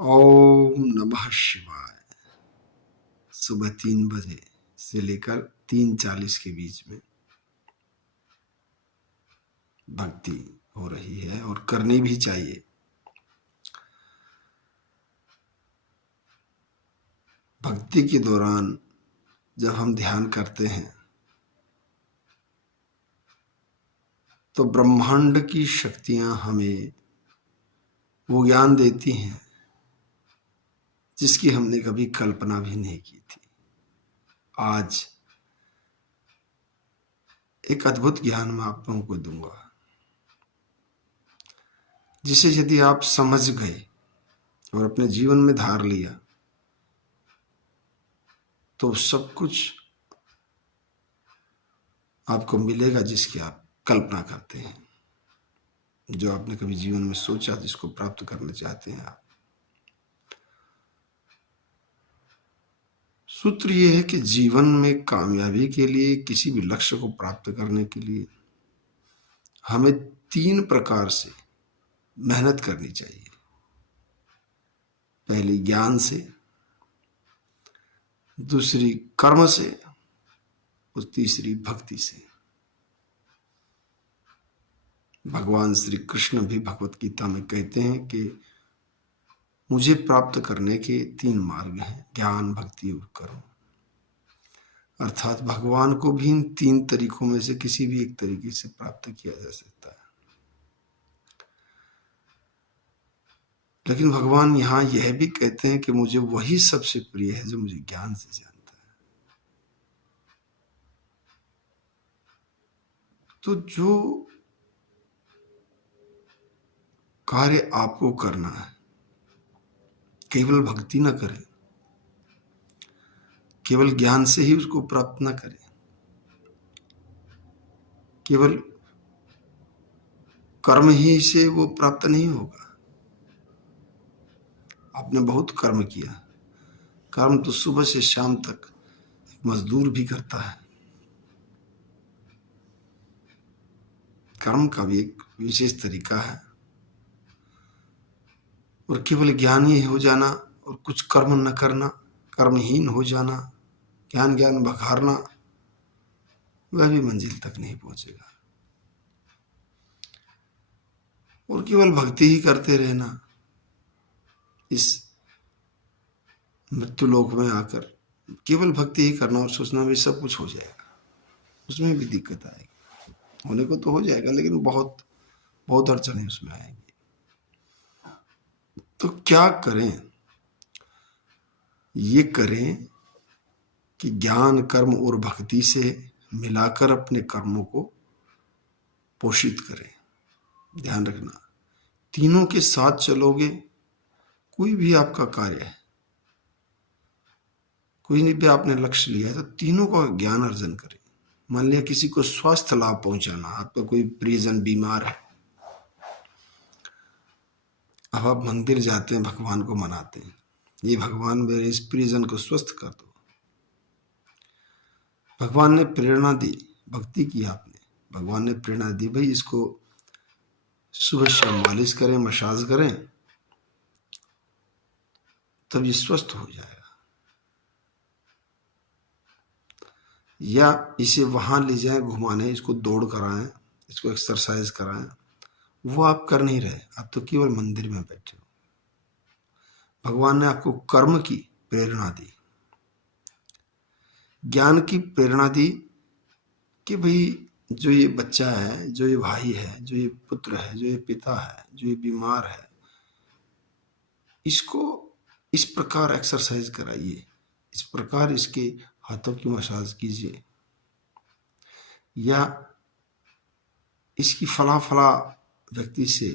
ओम नमः शिवाय। सुबह 3 बजे से लेकर 3:40 के बीच में भक्ति हो रही है और करनी भी चाहिए। भक्ति के दौरान जब हम ध्यान करते हैं तो ब्रह्मांड की शक्तियां हमें वो ज्ञान देती हैं जिसकी हमने कभी कल्पना भी नहीं की थी। आज एक अद्भुत ज्ञान मैं आप लोगों को दूंगा जिसे यदि आप समझ गए और अपने जीवन में धार लिया तो सब कुछ आपको मिलेगा जिसकी आप कल्पना करते हैं, जो आपने कभी जीवन में सोचा, जिसको प्राप्त करना चाहते हैं आप। सूत्र ये है कि जीवन में कामयाबी के लिए, किसी भी लक्ष्य को प्राप्त करने के लिए हमें 3 प्रकार से मेहनत करनी चाहिए। पहली ज्ञान से, दूसरी कर्म से और तीसरी भक्ति से। भगवान श्री कृष्ण भी भगवत गीता में कहते हैं कि मुझे प्राप्त करने के 3 मार्ग हैं, ज्ञान, भक्ति और कर्म। अर्थात भगवान को भी इन 3 तरीकों में से किसी भी एक तरीके से प्राप्त किया जा सकता है। लेकिन भगवान यहां यह भी कहते हैं कि मुझे वही सबसे प्रिय है जो मुझे ज्ञान से जानता है। तो जो कार्य आपको करना है, केवल भक्ति न करें, केवल ज्ञान से ही उसको प्राप्त न करें, केवल कर्म ही से वो प्राप्त नहीं होगा। आपने बहुत कर्म किया, कर्म तो सुबह से शाम तक एक मजदूर भी करता है। कर्म का भी एक विशेष तरीका है। और केवल ज्ञानी हो जाना और कुछ कर्म न करना, कर्महीन हो जाना, ज्ञान बघारना, वह भी मंजिल तक नहीं पहुंचेगा। और केवल भक्ति ही करते रहना, इस मृत्यु लोक में आकर केवल भक्ति ही करना और सोचना भी सब कुछ हो जाएगा, उसमें भी दिक्कत आएगी। होने को तो हो जाएगा लेकिन बहुत बहुत अड़चने उसमें आएंगी। तो क्या करें? ये करें कि ज्ञान, कर्म और भक्ति से मिलाकर अपने कर्मों को पोषित करें। ध्यान रखना, तीनों के साथ चलोगे, कोई भी आपका कार्य है, कोई भी आपने लक्ष्य लिया है, तो तीनों का ज्ञान अर्जन करें। मान लिया किसी को स्वास्थ्य लाभ पहुंचाना, आपका कोई प्रियजन बीमार है, अब आप मंदिर जाते हैं, भगवान को मनाते हैं, ये भगवान मेरे इस प्रियजन को स्वस्थ कर दो। भगवान ने प्रेरणा दी, भक्ति की आपने, भगवान ने प्रेरणा दी, भाई इसको सुबह शाम मालिश करें, मसाज करें, तब ये स्वस्थ हो जाएगा। या इसे वहां ले जाए घुमाने, इसको दौड़ कराएं, इसको एक्सरसाइज कराएं, वो आप कर नहीं रहे, आप तो केवल मंदिर में बैठे हो। भगवान ने आपको कर्म की प्रेरणा दी, ज्ञान की प्रेरणा दी कि भाई जो ये बच्चा है, जो ये भाई है, जो ये पुत्र है, जो ये पिता है, जो ये बीमार है, इसको इस प्रकार एक्सरसाइज कराइए, इस प्रकार इसके हाथों की मसाज कीजिए, या इसकी फला फला व्यक्ति से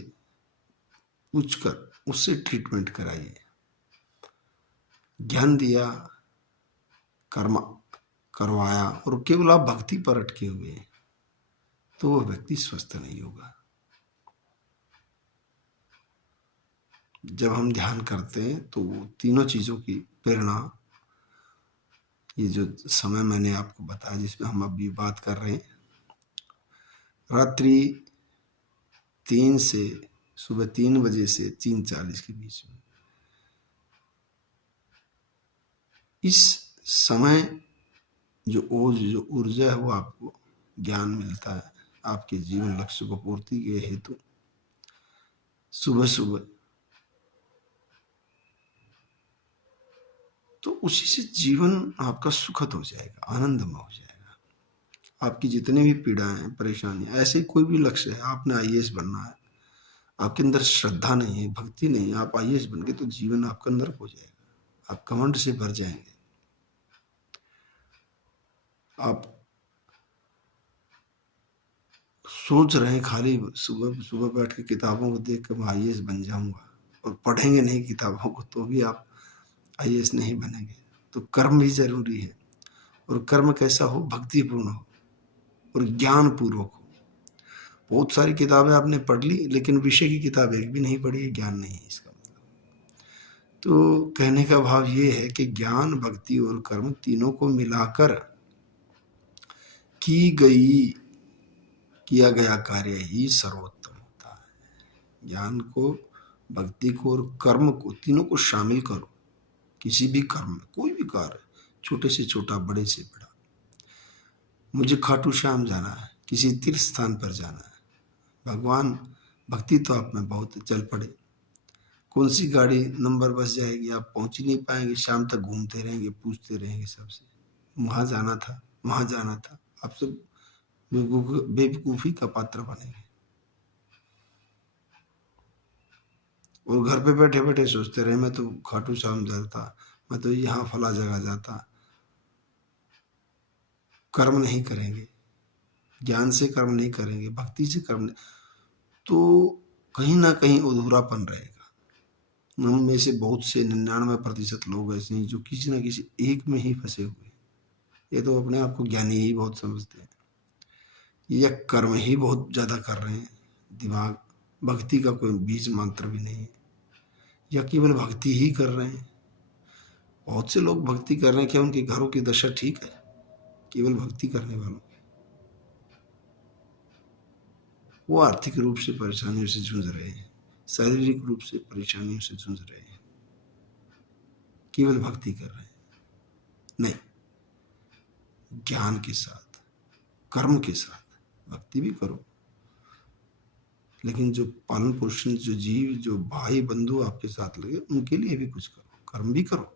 पूछकर उससे ट्रीटमेंट कराइए। ज्ञान दिया, कर्म करवाया, और केवल आप भक्ति पर अटके हुए हैं, तो वह व्यक्ति स्वस्थ नहीं होगा। जब हम ध्यान करते हैं तो तीनों चीजों की प्रेरणा, ये जो समय मैंने आपको बताया जिसमें हम अभी बात कर रहे हैं, रात्रि 3 से सुबह 3 बजे से 3:40 के बीच में, इस समय जो ऊर्जा है वो आपको ज्ञान मिलता है आपके जीवन लक्ष्य को पूर्ति के हेतु। सुबह सुबह तो उसी से जीवन आपका सुखद हो जाएगा, आनंदमय हो जाएगा। आपकी जितनी भी पीड़ाएं परेशानियां, ऐसे कोई भी लक्ष्य है, आपने आईएएस बनना है, आपके अंदर श्रद्धा नहीं है, भक्ति नहीं है, आप आईएएस बन गए तो जीवन आपका नरक हो जाएगा, आप घमंड से भर जाएंगे। आप सोच रहे हैं खाली सुबह सुबह बैठ के किताबों को देख कर मैं आईएएस बन जाऊंगा, और पढ़ेंगे नहीं किताबों को तो भी आप आईएएस नहीं बनेंगे। तो कर्म भी जरूरी है, और कर्म कैसा हो, भक्तिपूर्ण हो और ज्ञान पूर्वक हो। बहुत सारी किताबें आपने पढ़ ली लेकिन विषय की किताब एक भी नहीं पढ़ी है, ज्ञान नहीं है इसका मतलब। तो कहने का भाव ये है कि ज्ञान, भक्ति और कर्म तीनों को मिलाकर किया गया कार्य ही सर्वोत्तम होता है। ज्ञान को, भक्ति को और कर्म को, तीनों को शामिल करो किसी भी कर्म में, कोई भी कार्य, छोटे से छोटा, बड़े से बड़ा। मुझे खाटू श्याम जाना है, किसी तीर्थ स्थान पर जाना है, भगवान, भक्ति तो आप में बहुत, चल पड़े। कौन सी गाड़ी नंबर बस जाएगी, आप पहुंच ही नहीं पाएंगे, शाम तक घूमते रहेंगे, पूछते रहेंगे सबसे, वहां जाना था, वहां जाना था। आप सब बेवकूफी का पात्र बनेंगे, और घर पे बैठे बैठे सोचते रहे मैं तो खाटू श्याम जाता, मैं तो यहाँ फला जगह जाता। कर्म नहीं करेंगे, ज्ञान से कर्म नहीं करेंगे, भक्ति से कर्म नहीं, तो कहीं ना कहीं अधूरापन रहेगा। हम में से बहुत से 99% लोग ऐसे हैं जो किसी न किसी एक में ही फंसे हुए। ये तो अपने आप को ज्ञानी ही बहुत समझते हैं, या कर्म ही बहुत ज्यादा कर रहे हैं, दिमाग, भक्ति का कोई बीज मंत्र भी नहीं है, या केवल भक्ति ही कर रहे हैं। बहुत से लोग भक्ति कर रहे हैं, क्या उनके घरों की दशा ठीक है? केवल भक्ति करने वालों, वो आर्थिक रूप से परेशानियों से जूझ रहे हैं, शारीरिक रूप से परेशानियों से जूझ रहे हैं, केवल भक्ति कर रहे हैं। नहीं, ज्ञान के साथ, कर्म के साथ भक्ति भी करो, लेकिन जो पालन पोषण, जो जीव, जो भाई बंधु आपके साथ लगे, उनके लिए भी कुछ करो, कर्म भी करो,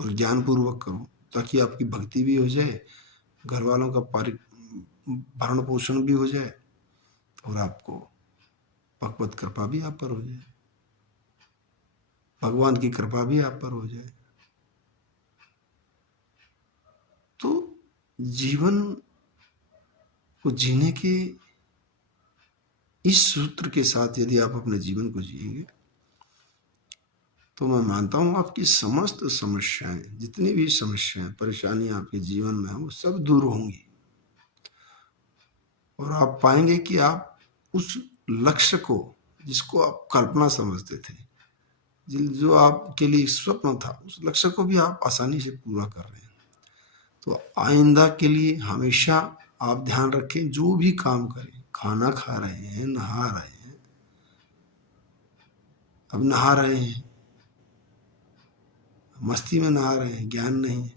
और ज्ञान पूर्वक करो, ताकि आपकी भक्ति भी हो जाए, घर वालों का भरण पोषण भी हो जाए, और आपको भगवत कृपा भी आप पर हो जाए, भगवान की कृपा भी आप पर हो जाए। तो जीवन को जीने के इस सूत्र के साथ यदि आप अपने जीवन को जिएंगे, तो मैं मानता हूं आपकी समस्त समस्याएं, जितनी भी समस्याएं, परेशानियां आपके जीवन में हैं, वो सब दूर होंगी, और आप पाएंगे कि आप उस लक्ष्य को, जिसको आप कल्पना समझते थे, जो आपके लिए स्वप्न था, उस लक्ष्य को भी आप आसानी से पूरा कर रहे हैं। तो आइंदा के लिए हमेशा आप ध्यान रखें, जो भी काम करें, खाना खा रहे हैं, नहा रहे हैं, अब नहा रहे हैं, मस्ती में नहा रहे हैं, ज्ञान नहीं है,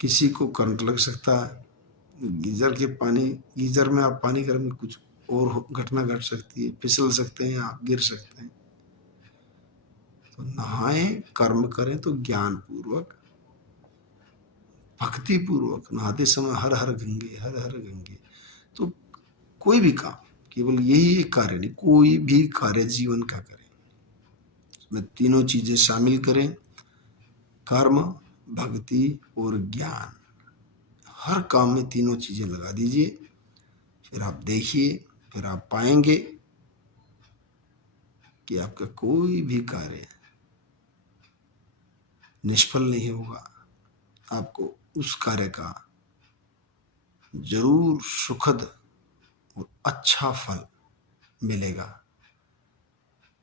किसी को करंट लग सकता है, गीजर में आप पानी गर्म, कुछ और घटना घट सकती है, फिसल सकते हैं, आप गिर सकते हैं। तो नहाएं, कर्म करें तो ज्ञान पूर्वक, भक्ति पूर्वक, नहाते समय हर हर गंगे, हर हर गंगे। तो कोई भी काम, केवल यही एक कार्य नहीं, कोई भी कार्य जीवन का करें, इसमें तीनों चीजें शामिल करें, कर्म, भक्ति और ज्ञान। हर काम में तीनों चीजें लगा दीजिए, फिर आप देखिए, फिर आप पाएंगे कि आपका कोई भी कार्य निष्फल नहीं होगा, आपको उस कार्य का जरूर सुखद और अच्छा फल मिलेगा।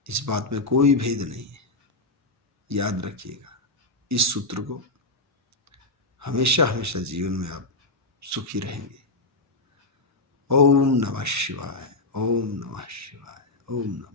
इस बात में कोई भेद नहीं है, याद रखिएगा इस सूत्र को, हमेशा हमेशा जीवन में आप सुखी रहेंगे। ओम नमः शिवाय, ओम नमः शिवाय, ओम नमः